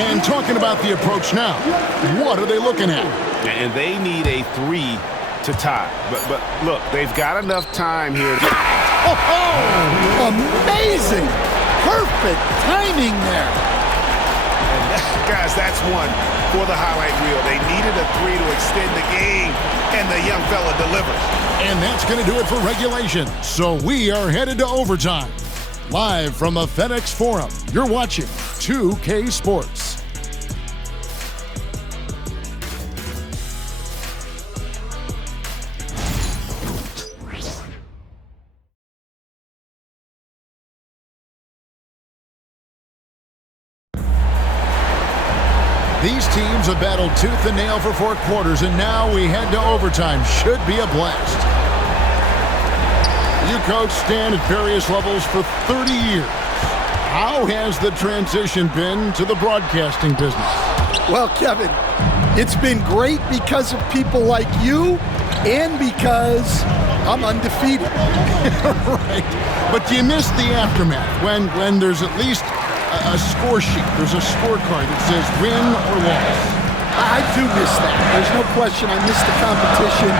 And talking about the approach now, what are they looking at? And they need a 3 to tie. But look, they've got enough time here. Oh, amazing. Perfect timing there. And guys, that's one for the highlight reel. They needed a 3 to extend the game, and the young fella delivers. And that's going to do it for regulation. So we are headed to overtime. Live from the FedEx Forum, you're watching 2K Sports. These teams have battled tooth and nail for 4 quarters, and now we head to overtime. Should be a blast. You coach Stan at various levels for 30 years. How has the transition been to the broadcasting business? Well, Kevin, it's been great because of people like you and because I'm undefeated. Right. But do you miss the aftermath when there's at least a score sheet? There's a scorecard that says win or loss. I do miss that. There's no question. I miss the competition.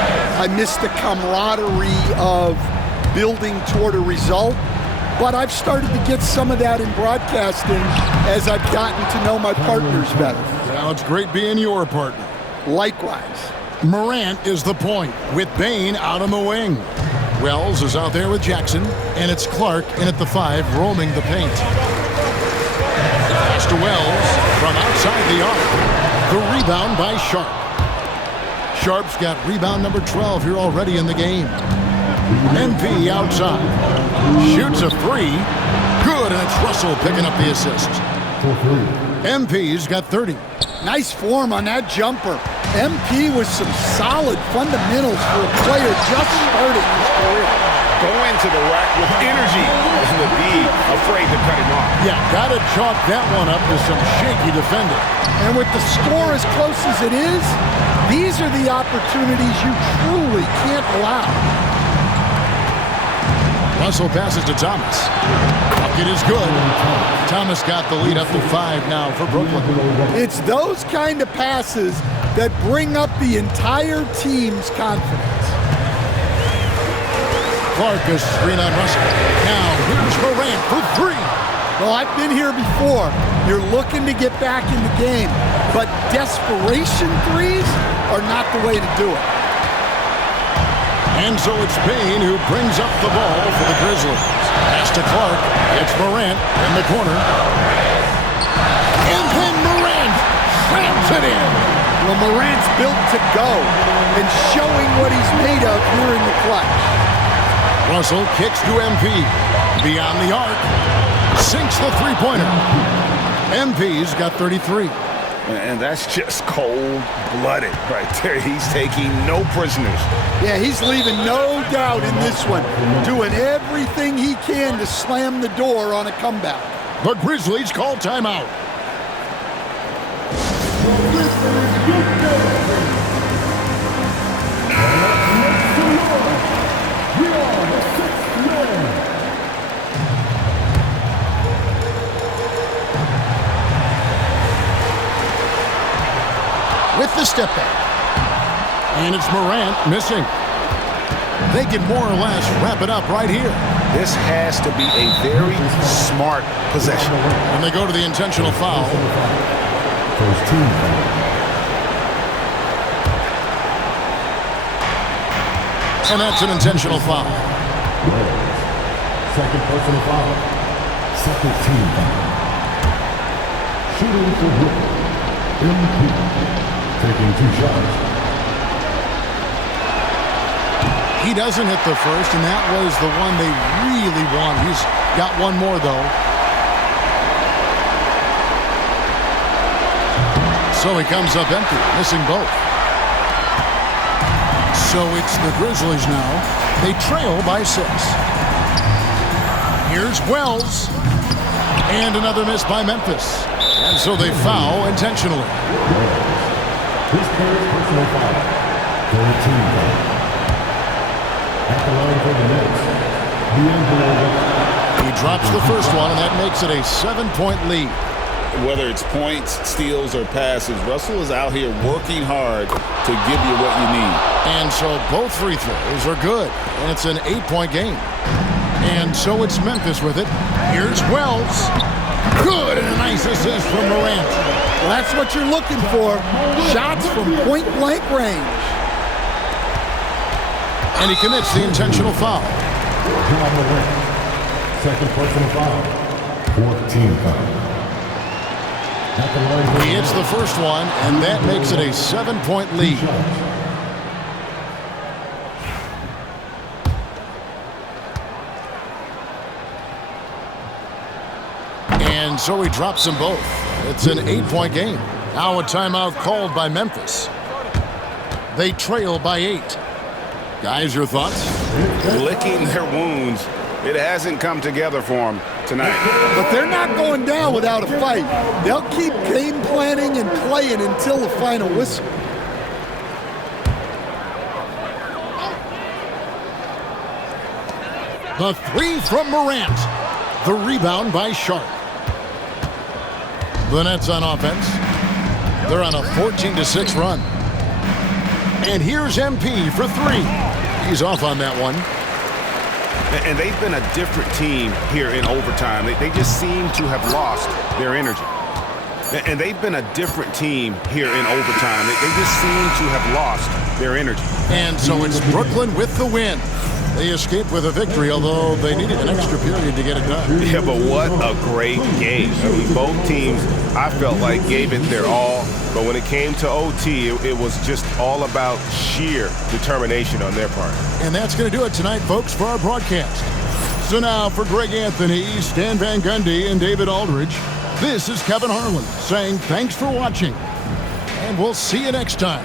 I miss the camaraderie of building toward a result. But I've started to get some of that in broadcasting as I've gotten to know my partners better. Well, it's great being your partner. Likewise. Morant is the point with Bain out on the wing. Wells is out there with Jackson, and it's Clark in at the 5 roaming the paint. Pass to Wells from outside the arc. The rebound by Sharp. Sharp's got rebound number 12 here already in the game. MP outside. Shoots a 3. Good, and it's Russell picking up the assist. MP's got 30. Nice form on that jumper. MP with some solid fundamentals for a player just starting his career. Go into the rack with energy and be afraid to cut him off. Yeah, gotta chalk that one up to some shaky defending. And with the score as close as it is, these are the opportunities you truly can't allow. Russell passes to Thomas. Bucket is good. Thomas got the lead up to 5 now for Brooklyn. It's those kind of passes that bring up the entire team's confidence. Clark is screen on Russell. Now here's Morant for 3. Well, I've been here before. You're looking to get back in the game, but desperation threes are not the way to do it. And so it's Bain who brings up the ball for the Grizzlies. Pass to Clark. It's Morant in the corner. And then Morant slams it in. Well, Morant's built to go and showing what he's made of here in the clutch. Russell kicks to MP. Beyond the arc. Sinks the three-pointer. MP's got 33. And that's just cold-blooded right there. He's taking no prisoners. Yeah, he's leaving no doubt in this one. Doing everything he can to slam the door on a comeback. The Grizzlies call timeout. With the step back. And it's Morant missing. They can more or less wrap it up right here. This has to be a very smart possession. And they go to the intentional foul. First team foul. And that's an intentional foul. Second personal foul. Second team foul. Shooting for Brooklyn. MP. Taking 2 shots. He doesn't hit the first, and that was the one they really wanted. He's got one more, though. So he comes up empty, missing both. So it's the Grizzlies now. They trail by 6. Here's Wells. And another miss by Memphis. And so they foul intentionally. His third personal foul. Third team foul. At the line for the Nets, He drops the first one, and that makes it a 7-point lead. whether it's points, steals, or passes, Russell is out here working hard to give you what you need. And so both free throws are good. And it's an 8-point game. And so it's Memphis with it. Here's Wells. Good, and a nice assist from Morant. Well, that's what you're looking for. Shots from point-blank range. And he commits the intentional foul. John Morant, second personal foul. 14 foul. At the line for He hits the first one, and that makes it a 7-point lead. And so he drops them both. It's an 8-point game. Now a timeout called by Memphis. They trail by 8. Guys, your thoughts? Licking their wounds. It hasn't come together for them tonight. But they're not going down without a fight. They'll keep game planning and playing until the final whistle. The three from Morant. The rebound by Sharp. The Nets on offense. They're on a 14-6 run. And here's MP for 3. He's off on that one. And they've been a different team here in overtime. They just seem to have lost their energy. And they've been a different team here in overtime. They just seem to have lost their energy. And so it's Brooklyn with the win. They escaped with a victory, although they needed an extra period to get it done. Yeah, but what a great game. I mean, both teams, I felt like, gave it their all. But when it came to OT, it was just all about sheer determination on their part. And that's going to do it tonight, folks, for our broadcast. So now for Greg Anthony, Stan Van Gundy, and David Aldridge, this is Kevin Harlan saying thanks for watching. And we'll see you next time.